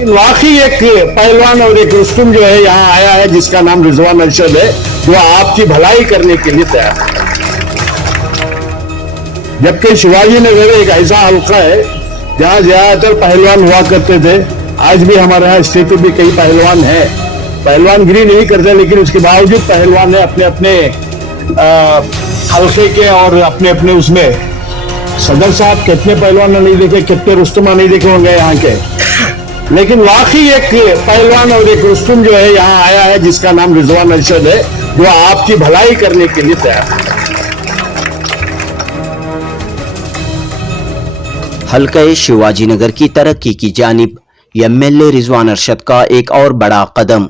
लेकिन वाकई एक पहलवान और एक रुस्तुम जो है यहाँ आया है, जिसका नाम रिजवान अरशद है, जो आपकी भलाई करने के लिए तैयार है। जबकि शिवाजी नगर एक ऐसा हल्का है जहाँ ज्यादातर पहलवान हुआ करते थे। आज भी हमारे यहाँ स्थिति भी कई पहलवान हैं, पहलवानगिरी नहीं करते, लेकिन उसके बावजूद पहलवान है अपने अपने हल्के के और अपने अपने उसमें। सदर साहब कितने पहलवान नहीं देखे, कितने रुस्तुमा नहीं देखे होंगे यहाँ के, लेकिन वाकई एक पहलवान और एक रुस्तुम जो है यहाँ आया है, जिसका नाम रिजवान अरशद है, जो आपकी भलाई करने के लिए तैयार है। हल्के शिवाजीनगर की तरक्की की जानिब एमएलए रिजवान अरशद का एक और बड़ा कदम।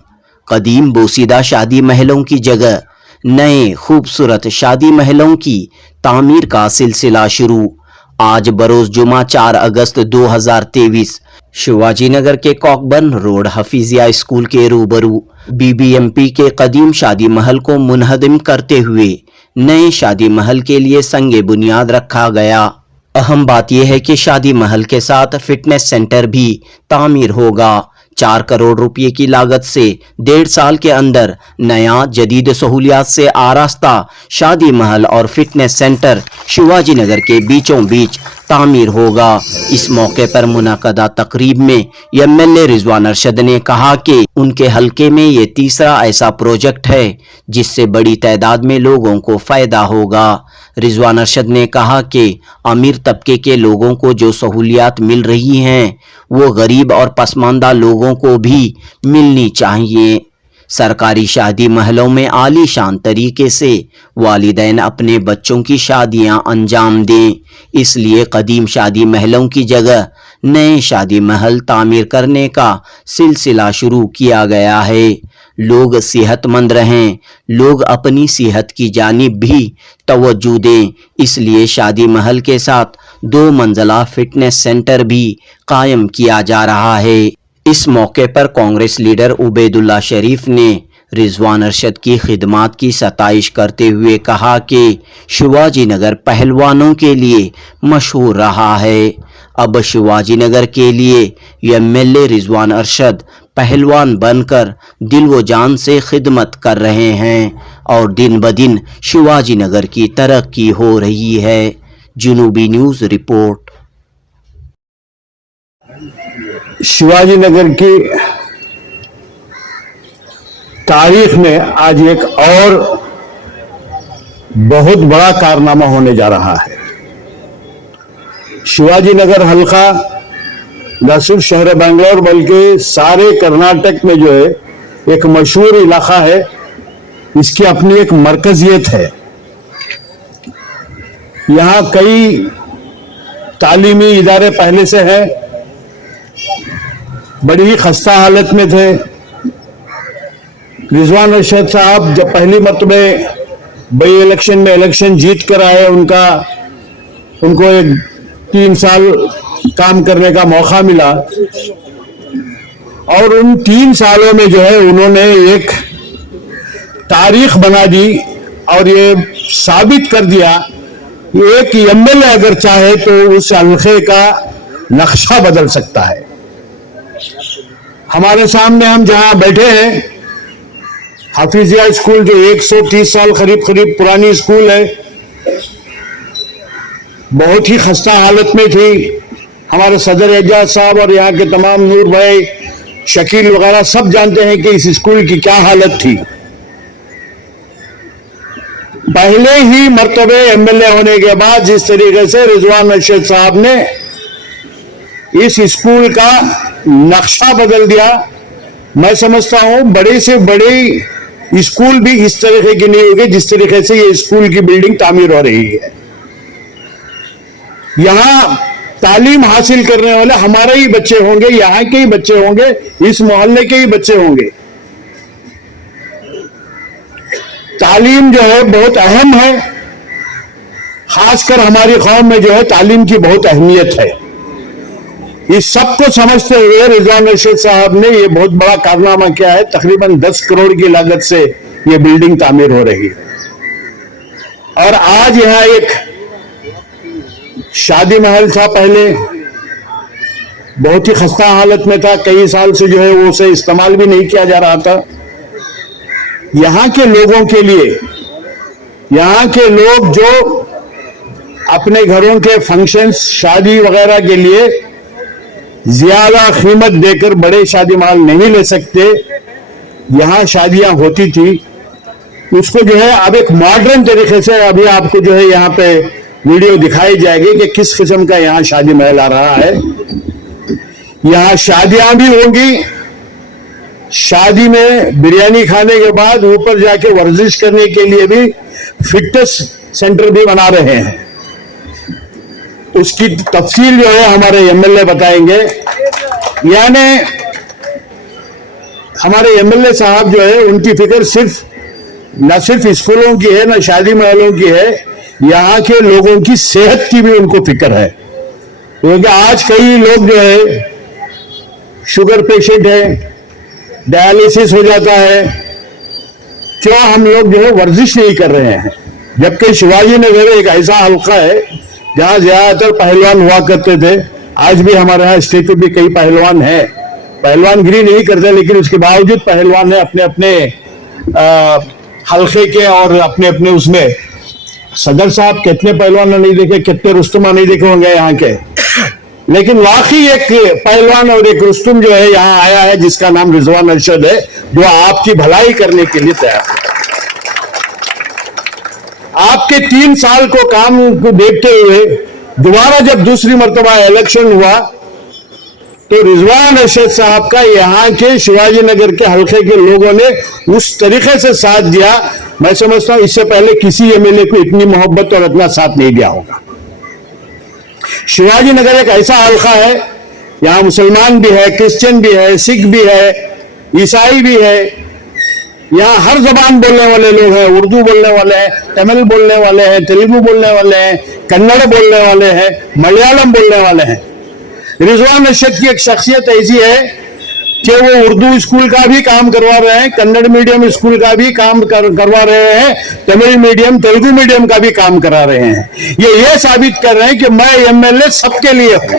कदीम बोसीदा शादी महलों की जगह नए खूबसूरत शादी महलों की तामीर का सिलसिला शुरू। आज बरोज जुमा 4 अगस्त 2023 शिवाजीनगर के कॉकबर्न रोड हफीजिया स्कूल के रूबरू बीबीएमपी के कदीम शादी महल को मुनहदम करते हुए नए शादी महल के लिए संगे बुनियाद रखा गया। अहम बात यह है कि शादी महल के साथ फिटनेस सेंटर भी तामीर होगा। 4 करोड़ रुपए की लागत से 1.5 साल के अंदर नया जदीद सहूलियात से आरास्ता शादी महल और फिटनेस सेंटर शिवाजीनगर के बीचों बीच तामीर होगा। इस मौके पर मुनाकदा तकरीब में एमएलए रिजवान अरशद ने कहा कि उनके हलके में ये तीसरा ऐसा प्रोजेक्ट है जिससे बड़ी तादाद में लोगों को फायदा होगा। रिजवान अरशद ने कहा कि अमीर तबके के लोगों को जो सहूलियात मिल रही हैं वो गरीब और पसमानदा लोगों को भी मिलनी चाहिए। सरकारी शादी महलों में आलीशान तरीके से वालिदैन अपने बच्चों की शादियां अंजाम दें, इसलिए कदीम शादी महलों की जगह नए शादी महल तामीर करने का सिलसिला शुरू किया गया है। लोग सेहतमंद रहें, लोग अपनी सेहत की जानिब भी तवज्जो दें, इसलिए शादी महल के साथ 2 मंजिला फिटनेस सेंटर भी कायम किया जा रहा है। इस मौके पर कांग्रेस लीडर उबैदुल्ला शरीफ ने रिजवान अरशद की खिदमात की सताइश करते हुए कहा कि शिवाजीनगर पहलवानों के लिए मशहूर रहा है। अब शिवाजीनगर के लिए एमएलए रिजवान अरशद पहलवान बनकर दिल व जान से खिदमत कर रहे हैं और दिन ब दिन शिवाजीनगर की तरक्की हो रही है। जुनूबी न्यूज़ रिपोर्ट। शिवाजीनगर की तारीख में आज एक और बहुत बड़ा कारनामा होने जा रहा है। शिवाजीनगर हल्का न सिर्फ शहर बेंगलोर बल्कि सारे कर्नाटक में जो है एक मशहूर इलाका है। इसकी अपनी एक मरकजियत है। यहाँ कई तालीमी इदारे पहले से हैं, बड़ी ही खस्ता हालत में थे। रिजवान अरशद साहब जब पहली मरतबे बई इलेक्शन में इलेक्शन जीत कर आए, उनको एक 3 साल काम करने का मौका मिला और उन 3 सालों में जो है उन्होंने एक तारीख बना दी और ये साबित कर दिया कि एक एमएलए अगर चाहे तो उस हल्के का नक्शा बदल सकता है। हमारे सामने हम जहां बैठे हैं, हफीजिया स्कूल जो 130 साल करीब पुरानी स्कूल है, बहुत ही खस्ता हालत में थी। हमारे सदर एजाज साहब और यहाँ के तमाम नूर भाई, शकील वगैरह सब जानते हैं कि इस स्कूल की क्या हालत थी। पहले ही मर्तबे एमएलए होने के बाद जिस तरीके से रिजवान अरशद साहब ने इस स्कूल का नक्शा बदल दिया, मैं समझता हूं बड़े से बड़े स्कूल भी इस तरीके की नहीं होगी जिस तरीके से ये स्कूल की बिल्डिंग तामीर हो रही है। यहां तालीम हासिल करने वाले हमारे ही बच्चे होंगे, यहाँ के ही बच्चे होंगे, इस मोहल्ले के ही बच्चे होंगे। तालीम जो है बहुत अहम है, खासकर हमारी कौम में जो है तालीम की बहुत अहमियत है। इस सबको समझते हुए रिजवान अरशद साहब ने ये बहुत बड़ा कारनामा किया है। तकरीबन 10 करोड़ की लागत से ये बिल्डिंग तामीर हो रही है और आज यहाँ एक शादी महल था पहले, बहुत ही खस्ता हालत में था, कई साल से जो है वो उसे इस्तेमाल भी नहीं किया जा रहा था। यहाँ के लोगों के लिए, यहाँ के लोग जो अपने घरों के फंक्शंस, शादी वगैरह के लिए ज्यादा कीमत देकर बड़े शादी माल नहीं ले सकते, यहाँ शादियां होती थी, उसको जो है अब एक मॉडर्न तरीके से अभी आपको जो है यहाँ पे वीडियो दिखाई जाएगी कि किस किस्म का यहाँ शादी महल आ रहा है। यहाँ शादियां भी होंगी, शादी में बिरयानी खाने के बाद ऊपर जाके वर्जिश करने के लिए भी फिटनेस सेंटर भी बना रहे हैं। उसकी तफसील जो है हमारे एमएलए बताएंगे। यानी हमारे एमएलए साहब जो है उनकी फिक्र सिर्फ न सिर्फ स्कूलों की है, न शादी महलों की है, यहाँ के लोगों की सेहत की भी उनको फिक्र है। क्योंकि आज कई लोग जो है शुगर पेशेंट है, डायलिसिस हो जाता है, क्यों हम लोग जो है वर्जिश नहीं कर रहे हैं। जबकि शिवाजी नगर एक ऐसा हल्का है जहां ज्यादातर पहलवान हुआ करते थे। आज भी हमारे यहाँ स्टेट में भी कई पहलवान हैं, पहलवानगिरी नहीं करते, लेकिन उसके बावजूद पहलवान है अपने अपने हल्के के और अपने अपने उसमें। सदर साहब कितने पहलवान नहीं देखे, कितने रुस्तमा नहीं देखे होंगे यहाँ के, लेकिन वाकई एक पहलवान और एक रुस्तम जो है यहाँ आया है जिसका नाम रिजवान अरशद है, जो आपकी भलाई करने के लिए तैयार है। आपके 3 साल को काम को देखते हुए दोबारा जब दूसरी मर्तबा इलेक्शन हुआ तो रिजवान अरशद साहब का यहाँ के शिवाजी नगर के हल्के के लोगों ने उस तरीके से साथ दिया, मैं समझता हूं इससे पहले किसी एमएलए को इतनी मोहब्बत और इतना साथ नहीं दिया होगा। शिवाजी नगर एक ऐसा हल्का है, यहाँ मुसलमान भी है, क्रिश्चियन भी है, सिख भी है, ईसाई भी है, यहाँ हर जबान बोलने वाले लोग हैं, उर्दू बोलने वाले हैं, तमिल बोलने वाले हैं, तेलुगु बोलने वाले हैं, कन्नड़ बोलने वाले हैं, मलयालम बोलने वाले हैं। रिजवान अरशद की एक शख्सियत ऐसी है कि वो उर्दू स्कूल का भी काम करवा रहे हैं, कन्नड़ मीडियम स्कूल का भी काम करवा रहे हैं, तमिल मीडियम, तेलुगु मीडियम का भी काम करा रहे हैं। ये साबित कर रहे हैं कि मैं एमएलए सबके लिए हूं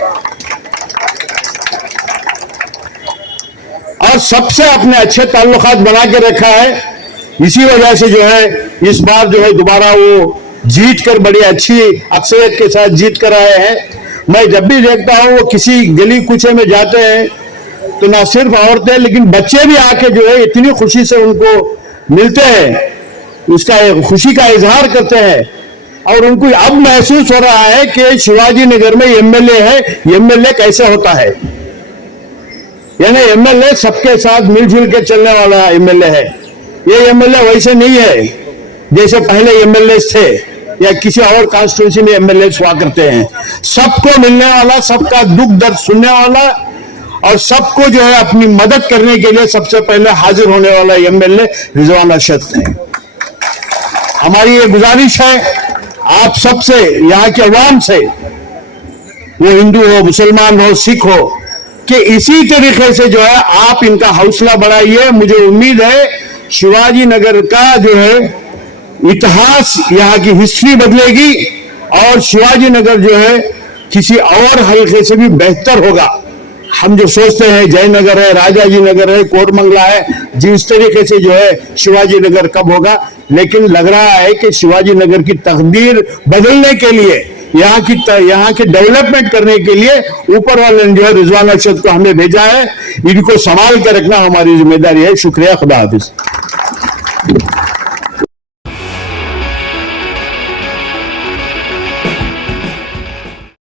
और सबसे अपने अच्छे ताल्लुकात बना के रखा है। इसी वजह से जो है इस बार जो है दोबारा वो जीत कर बड़ी अच्छी अक्सरियत के साथ जीत कर आए हैं। मैं जब भी देखता हूं वो किसी गली कूचे में जाते हैं तो ना सिर्फ औरतें लेकिन बच्चे भी आके जो है इतनी खुशी से उनको मिलते हैं, उसका खुशी का इजहार करते हैं और उनको अब महसूस हो रहा है कि शिवाजी नगर में एमएलए है, एमएलए कैसे होता है। यानी एमएलए सबके साथ मिलजुल के चलने वाला एमएलए है। ये एमएलए वैसे नहीं है जैसे पहले एमएलए थे या किसी और कॉन्स्टिट्यूंसी में एमएलए हुआ करते हैं। सबको मिलने वाला, सबका दुख दर्द सुनने वाला और सबको जो है अपनी मदद करने के लिए सबसे पहले हाजिर होने वाला एमएलए रिजवान अरशद है। हमारी ये गुजारिश है आप सबसे, यहाँ के अवाम से, वो हिंदू हो, मुसलमान हो, सिख हो, कि इसी तरीके से जो है आप इनका हौसला बढ़ाइए। मुझे उम्मीद है शिवाजी नगर का जो है इतिहास, यहाँ की हिस्ट्री बदलेगी और शिवाजी नगर जो है किसी और हल्के से भी बेहतर होगा। हम जो सोचते हैं जयनगर है, राजाजी नगर है, कोटमंगला है, जिस तरीके से जो है शिवाजी नगर कब होगा, लेकिन लग रहा है कि शिवाजी नगर की तकदीर बदलने के लिए, यहाँ की डेवलपमेंट करने के लिए ऊपर वाले ने जो है रिजवान अरशद को हमें भेजा है। इनको संभाल कर रखना हमारी जिम्मेदारी है। शुक्रिया, खुदा हाफिज।